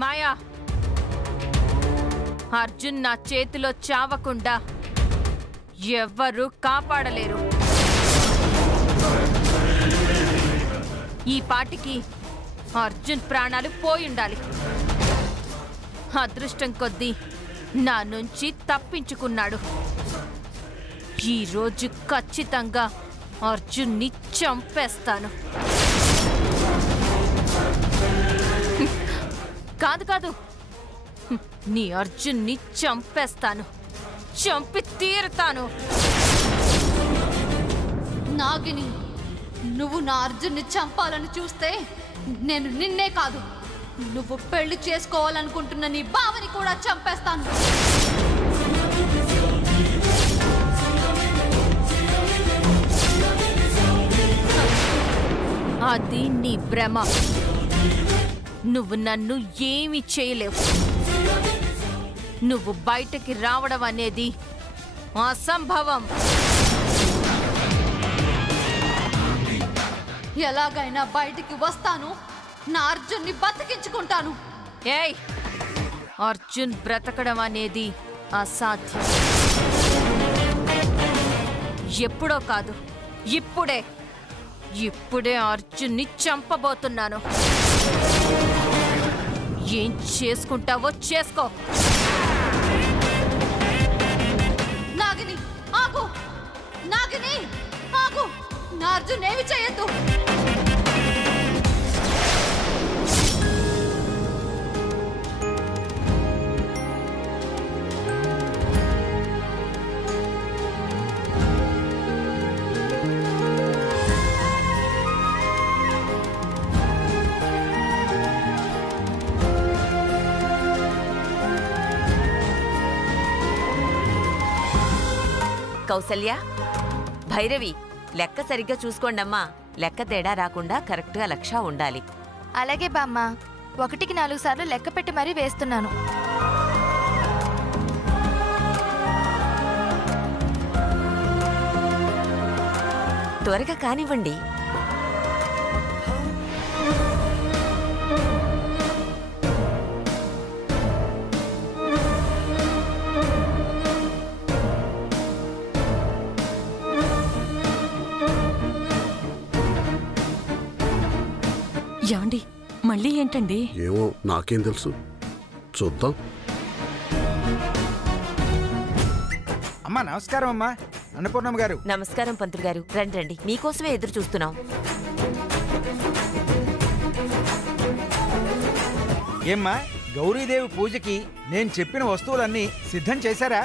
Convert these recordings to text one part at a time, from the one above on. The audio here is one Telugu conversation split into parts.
మాయా, అర్జున్ నా చేతిలో చావకుండా ఎవ్వరూ కాపాడలేరు. ఈ పాటికి అర్జున్ ప్రాణాలు పోయుండాలి. అదృష్టం కొద్దీ నా నుంచి తప్పించుకున్నాడు. ఈరోజు ఖచ్చితంగా అర్జున్ని చంపేస్తాను. కాదు కాదు, నీ అర్జున్ని చంపేస్తాను, చంపి తీరుతాను. నాగిని, నువ్వు నా అర్జున్ని చంపాలని చూస్తే నేను నిన్నే కాదు, నువ్వు పెళ్లి చేసుకోవాలనుకుంటున్న నీ బావని కూడా చంపేస్తాను. అది నీ భ్రమ. నువ్వు నన్ను ఏమీ చేయలేవు. నువ్వు బయటకి రావడం అనేది అసంభవం. ఎలాగైనా బయటికి వస్తాను, నా అర్జున్ని బతికించుకుంటాను. ఏయ్, అర్జున్ బ్రతకడం అనేది అసాధ్యం. ఎప్పుడో కాదు, ఇప్పుడే అర్జున్ని చంపబోతున్నాను. ఏం చేసుకుంటావో చేసుకో. నాగిని ఆగు, నాగిని ఆగు, నా అర్జున్ ఏమి చేయొద్దు. కౌసల్య, భైరవి, లెక్క సరిగ్గా చూసుకోండమ్మా. లెక్క తేడా రాకుండా కరెక్ట్గా లక్ష ఉండాలి. అలాగే బామ్మ, 1కి 4 సార్లు లెక్క పెట్టి మరీ వేస్తున్నాను. త్వరగా కానివ్వండి. యాండి, మళ్ళీ ఏంటండి? ఏమో, నాకేం తెలుసు, చూద్దాం. అమ్మా నమస్కారం. అమ్మా అన్నపూర్ణమ్మ గారు. నమస్కారం పంతులు గారు. రండి రండి, మీకోసమే ఎదురు చూస్తున్నాం. ఏమ్మా, గౌరీదేవి పూజకి నేను చెప్పిన వస్తువులన్నీ సిద్ధం చేశారా?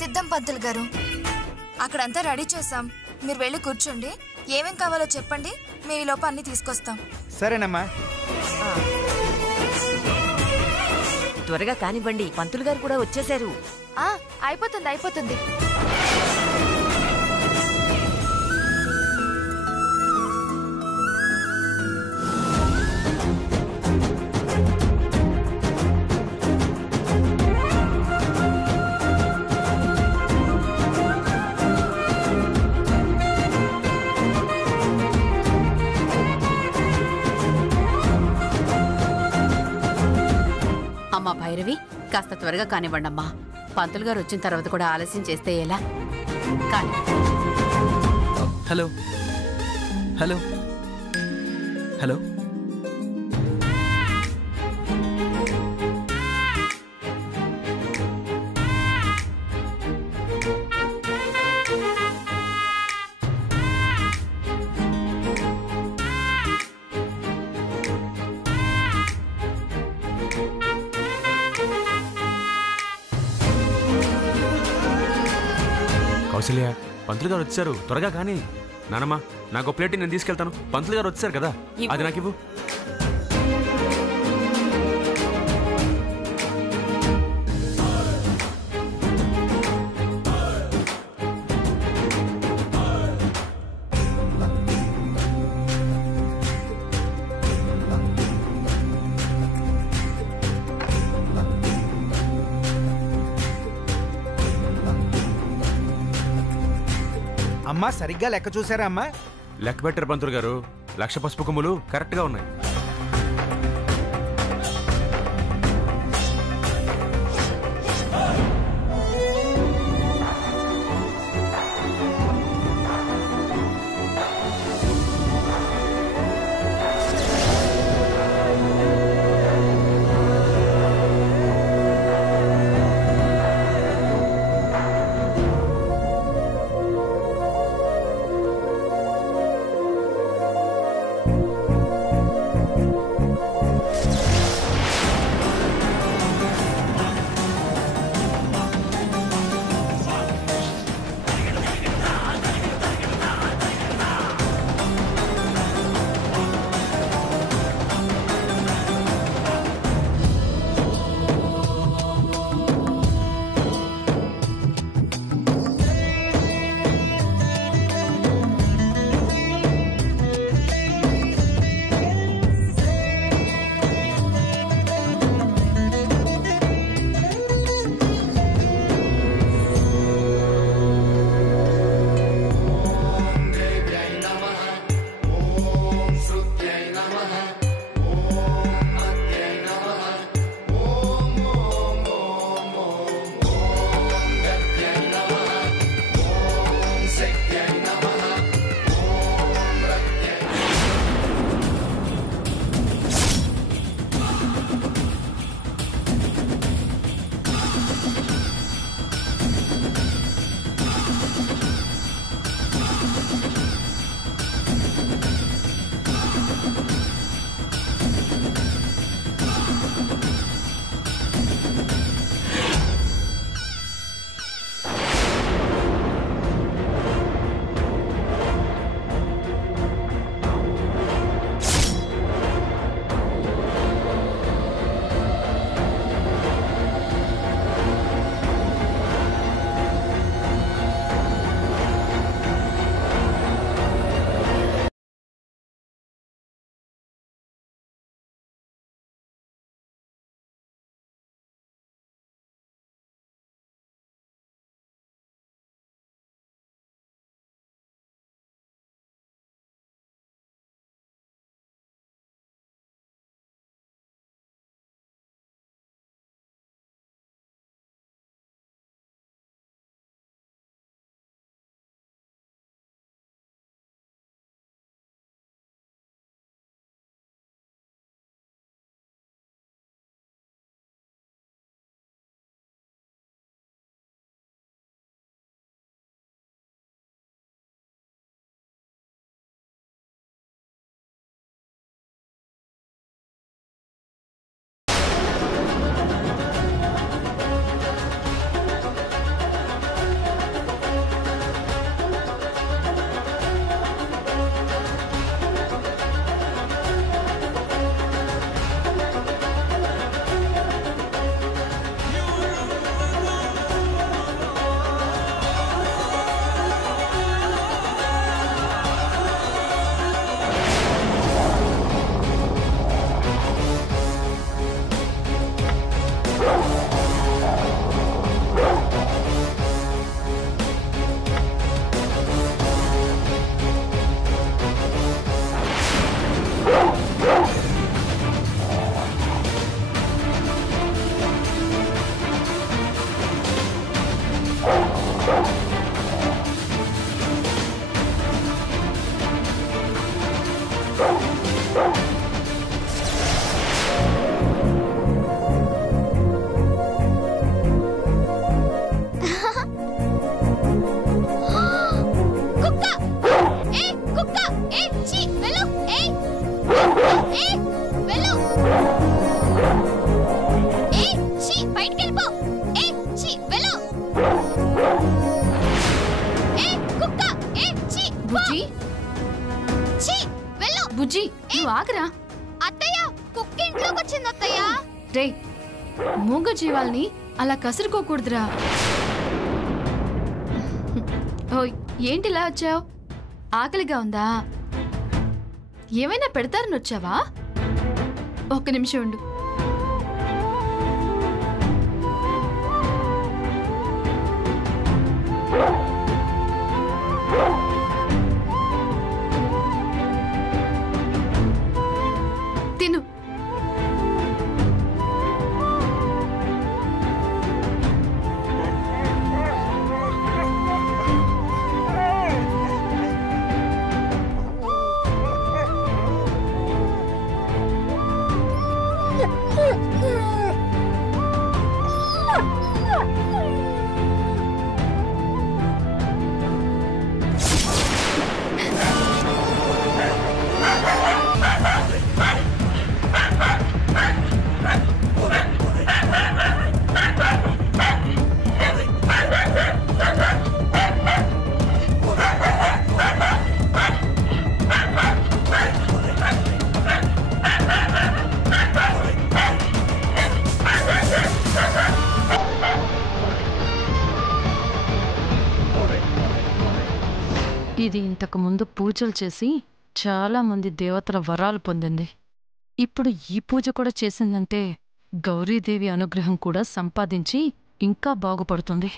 సిద్ధం పంతులు గారు, అక్కడంతా రెడీ చేసాం. మీరు వెళ్ళి కూర్చోండి, ఏమేం కావాలో చెప్పండి, మేము ఈ లోప అన్ని తీసుకొస్తాం. సరేనమ్మా. త్వరగా కానివ్వండి, పంతులు గారు కూడా వచ్చేశారు. అయిపోతుంది. అమ్మా భైరవి, కాస్త త్వరగా కానివ్వండమ్మా. పంతులు గారు వచ్చిన తర్వాత కూడా ఆలస్యం చేస్తే ఎలా? కానీ హలో హలో హలో, కౌసల్య, పంతులు గారు వచ్చారు, త్వరగా కానీ. నానమ్మా, నాకు ప్లేట్ నేను తీసుకెళ్తాను. పంతులు గారు వచ్చారు కదా, అది నాకు ఇవ్వు. అమ్మా సరిగ్గా లెక్క చూసారా అమ్మా? లెక్క పెట్టారు పంతులు గారు. 1,00,000 పసుపు కొమ్ములు కరెక్ట్గా ఉన్నాయి. బుజ్జి నువ్వు ఆగరా. అత్తయ్య కుక్క ఇంట్లోకి వచ్చింది అత్తయ్య. రే మూగ జీవాల్ని అలా కసురుకోకూడదురా. ఓయ్ ఏంటిలా వచ్చావు? ఆకలిగా ఉందా? ఏమైనా పెడతారని వచ్చావా? ఒక్క నిమిషం ఉండు. తిను. ఇది ఇంతకు ముందు పూజలు చేసి చాలా మంది దేవతల వరాలు పొందింది. ఇప్పుడు ఈ పూజ కూడా చేసిందంటే గౌరీదేవి అనుగ్రహం కూడా సంపాదించి ఇంకా బాగుపడుతుంది.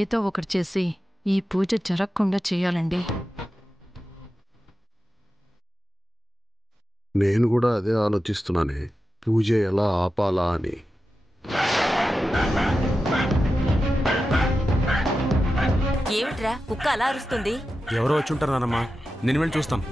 ఏదో ఒకటి చేసి ఈ పూజ జరగకుండా చేయాలండి. నేను కూడా అదే ఆలోచిస్తున్నానే, పూజ ఎలా ఆపాలా అని. ఏమిట్రా కుక్క అలా అరుస్తుంది? ఎవరో వచ్చి ఉంటారు నానమ్మా, నేను వెళ్ళి చూస్తాను.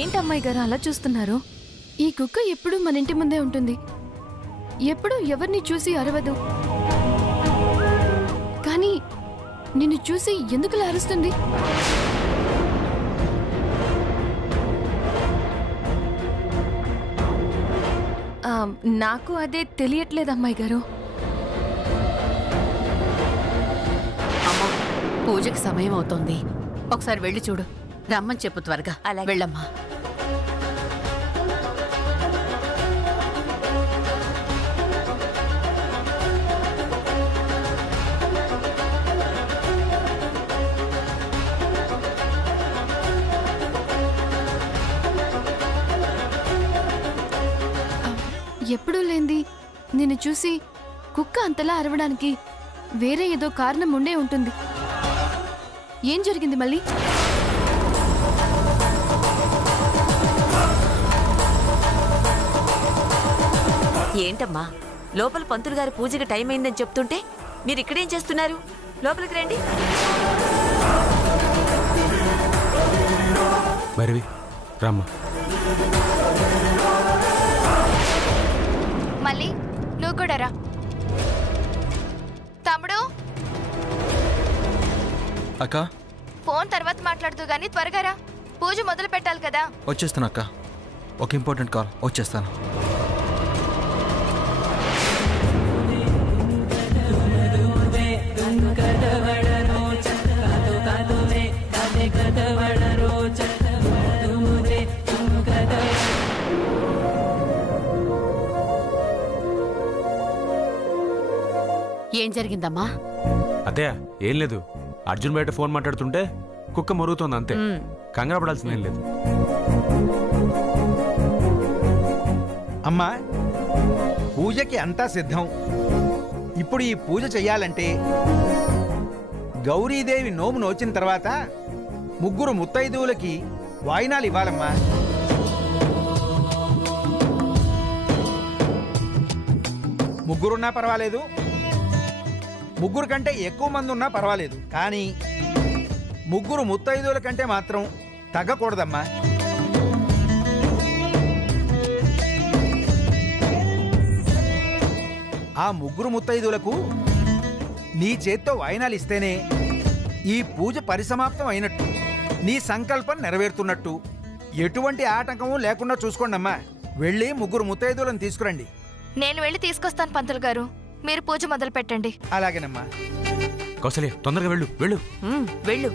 ఏంటమ్మాయి గారు అలా చూస్తున్నారు? ఈ కుక్క ఎప్పుడూ మన ఇంటి ముందే ఉంటుంది. ఎప్పుడూ ఎవరిని చూసి అరవదు. కానీ నిన్ను చూసి ఎందుకులా అరుస్తుంది? నాకు అదే తెలియట్లేదు అమ్మాయి గారు. అమ్మా పూజకి సమయం అవుతోంది, ఒకసారి వెళ్ళి చూడు. రమ్మని చెప్పు త్వరగా. అలాగే. వెళ్ళమ్మా. ఎప్పుడూ లేంది నిన్ను చూసి కుక్క అంతలా అరవడానికి వేరే ఏదో కారణం ఉండే ఉంటుంది. ఏం జరిగింది మళ్ళీ? ఏంటమ్మా, లోపల పంతులు గారి పూజకి టైం అయిందని చెప్తుంటే మీరు ఇక్కడేం చేస్తున్నారు? లోపలికి రండి. భైరవి రామ్మా. మళ్ళీ నువ్వు కూడా రా. తమ్ముడు అక్క, ఫోన్ తర్వాత మాట్లాడుతూ గానీ త్వరగా రా, పూజ మొదలు పెట్టాలి కదా. వచ్చేస్తాను అక్క. ఒక ఇంపార్టెంట్ కాల్, వచ్చేస్తాను. ఏం జరిగిందమ్మా? అత్తయ్య ఏం లేదు, అర్జున్ బయట ఫోన్ మాట్లాడుతుంటే కుక్క మరుగుతోంది అంతే. కంగారు పడాల్సిందేం లేదు. అమ్మా, పూజకి అంతా సిద్ధం. ఇప్పుడు ఈ పూజ చెయ్యాలంటే గౌరీదేవి నోము నోచిన తర్వాత ముగ్గురు ముత్తైదువులకి వాయినాలు ఇవ్వాలమ్మా. ముగ్గురున్నా పర్వాలేదు, ముగ్గురు కంటే ఎక్కువ మంది ఉన్నా పర్వాలేదు, కానీ ముగ్గురు ముత్తైదువుల కంటే మాత్రం తగ్గకూడదమ్మా. ఆ ముగ్గురు ముత్తైదువులకు నీ చేత్తో వాయినాలు ఇస్తేనే ఈ పూజ పరిసమాప్తం అయినట్టు, నీ సంకల్పం నెరవేరుతున్నట్టు. ఎటువంటి ఆటంకము లేకుండా చూసుకోండమ్మా. వెళ్ళి ముగ్గురు ముత్తైదువులను తీసుకురండి. నేను వెళ్ళి తీసుకొస్తాను పంతులు గారు, మీరు పూజ మొదలు పెట్టండి. అలాగేనమ్మా. కౌసల్య తొందరగా వెళ్ళు వెళ్ళు వెళ్ళు.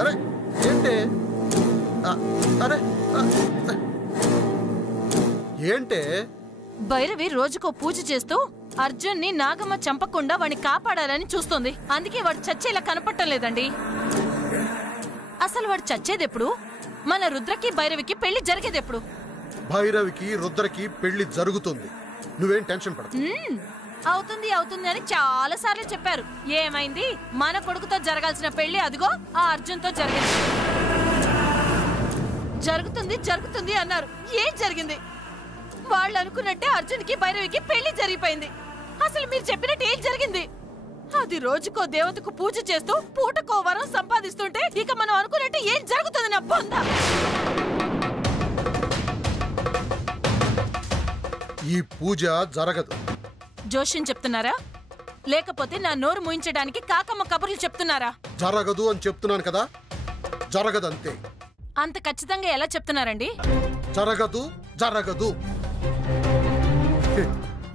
అరే ఏంటి? అరే ఏంటే? భైరవి రోజుకో పూజ చేస్తూ అర్జున్ని నాగమ్మ చంపకుండా వాడిని కాపాడాలని చూస్తుంది. అందుకే వాడు చచ్చేలా కనపడటం లేదండి. అసలు వాడు చచ్చేదెప్పుడు? మన రుద్రకి భైరవికి పెళ్లి జరిగేదెప్పుడు? భైరవికి రుద్రకి పెళ్లి జరుగుతుంది, నువ్వేం టెన్షన్ పడకు. అవుతుంది అవుతుంది అని చాలా సార్లు చెప్పారు. ఏమైంది? మన కొడుకుతో జరగాల్సిన పెళ్లి అదిగో ఆ అర్జున్తో జరిగింది. జరుగుతుంది జరుగుతుంది అన్నారు, ఏం జరిగింది? వాళ్ళు అనుకున్నట్టే అర్జున్కి భైరవికి పెళ్లి జరిగిపోయింది. అసలు మీరు చెప్పినట్టు ఏం జరిగింది? అది రోజుకో దేవతకు పూజ చేస్తూ పూటకో వరం సంపాదిస్తుంటే ఇక మనం అనుకున్నట్టు ఏం జరుగుతుంది? నా బొంద! ఈ పూజ జరగదు. జోష్యం చెప్తున్నారా, లేకపోతే నా నోరు మూయించడానికి కాకమ్మ కబుర్లు చెప్తున్నారా? జరగదు అని చెప్తున్నాను కదా, జరగదంతే. అంత ఖచ్చితంగా ఎలా చెప్తున్నారండి? జరగదు జరగదు.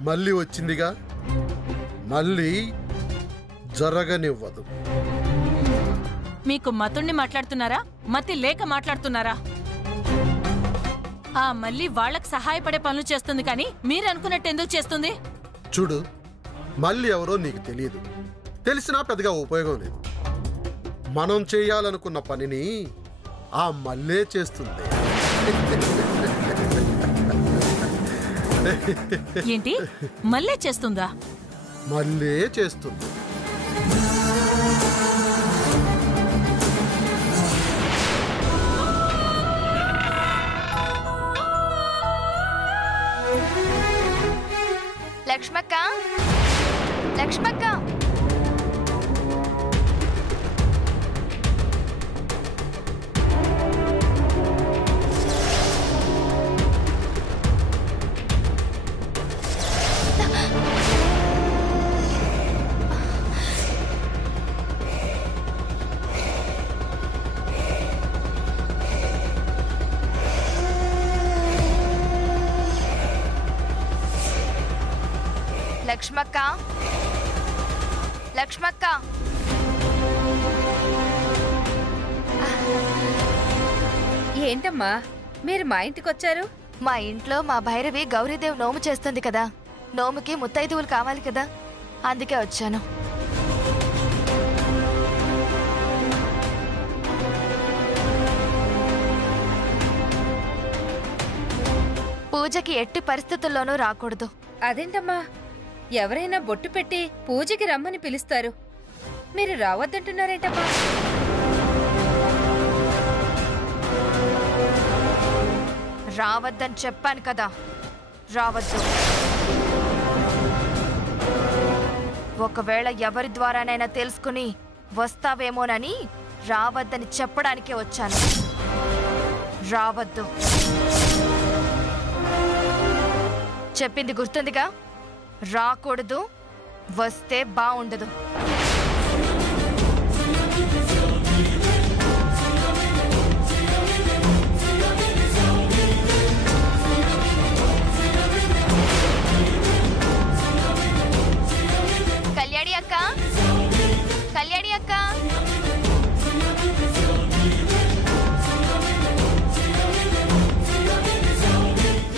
మళ్ళీ వచ్చిందిగా, మళ్ళీ జరగనివ్వదు. మీకు మతుణ్ణి మాట్లాడుతున్నారా, మతి లేక మాట్లాడుతున్నారా? ఆ మళ్ళీ వాళ్ళకి సహాయపడే పనులు చేస్తుంది కానీ మీరు అనుకున్నట్టు ఎందుకు చేస్తుంది? చూడు, మళ్ళీ ఎవరో నీకు తెలియదు, తెలిసినా పెద్దగా ఉపయోగం లేదు. మనం చేయాలనుకున్న పనిని ఆ మళ్ళే చేస్తుంది. ఏంటి? మళ్ళీ చేస్తుందా? మళ్ళీ చేస్తుంది. లక్ష్మక్క, లక్ష్మక్క, లక్ష్మక్క, లక్ష్మక్క, ఏంటమ్మా మీరు మా ఇంటికి వచ్చారు? మా ఇంట్లో మా భైరవి గౌరీదేవి నోము చేస్తుంది కదా, నోముకి ముత్తైదువులు కావాలి కదా, అందుకే వచ్చాను. పూజకి ఎట్టి పరిస్థితుల్లోనూ రాకూడదు. అదేంటమ్మా, ఎవరైనా బొట్టు పెట్టి పూజకి రమ్మని పిలుస్తారు, మీరు రావద్దంటున్నారేంటమ్మా? రావద్దని చెప్పాను కదా, రావద్దు. ఒకవేళ ఎవరి ద్వారానైనా తెలుసుకుని వస్తావేమోనని రావద్దని చెప్పడానికే వచ్చాను. రావద్దు చెప్పింది గుర్తుందిగా, రాకూడదు, వస్తే బాగుండదు. కళ్యాణి అక్క, కళ్యాణి అక్క,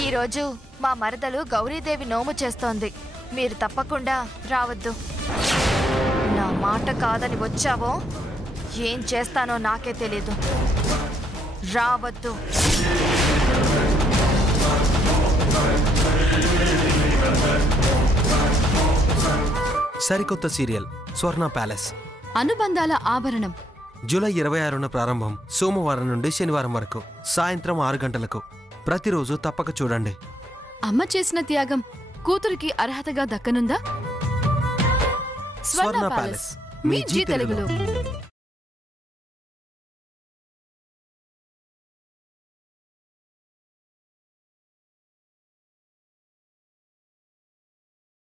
ఈరోజు మా మరదలు గౌరీదేవి నోము చేస్తోంది. మీరు తప్పకుండా రావద్దు. నా మాట కాదని వచ్చావో ఏం చేస్తానో నాకే తెలీదు. రావద్దు. సరికొత్త సీరియల్ స్వర్ణ ప్యాలెస్ అనుబంధాల ఆభరణం జూలై 26న ప్రారంభం. సోమవారం నుండి శనివారం వరకు సాయంత్రం 6 గంటలకు. ప్రతిరోజు తప్పక చూడండి. అమ్మ చేసిన త్యాగం కూతురికి అర్హతగా దక్కనుందా? స్వర్ణ ప్యాలెస్ మీ జీ తెలుగులో.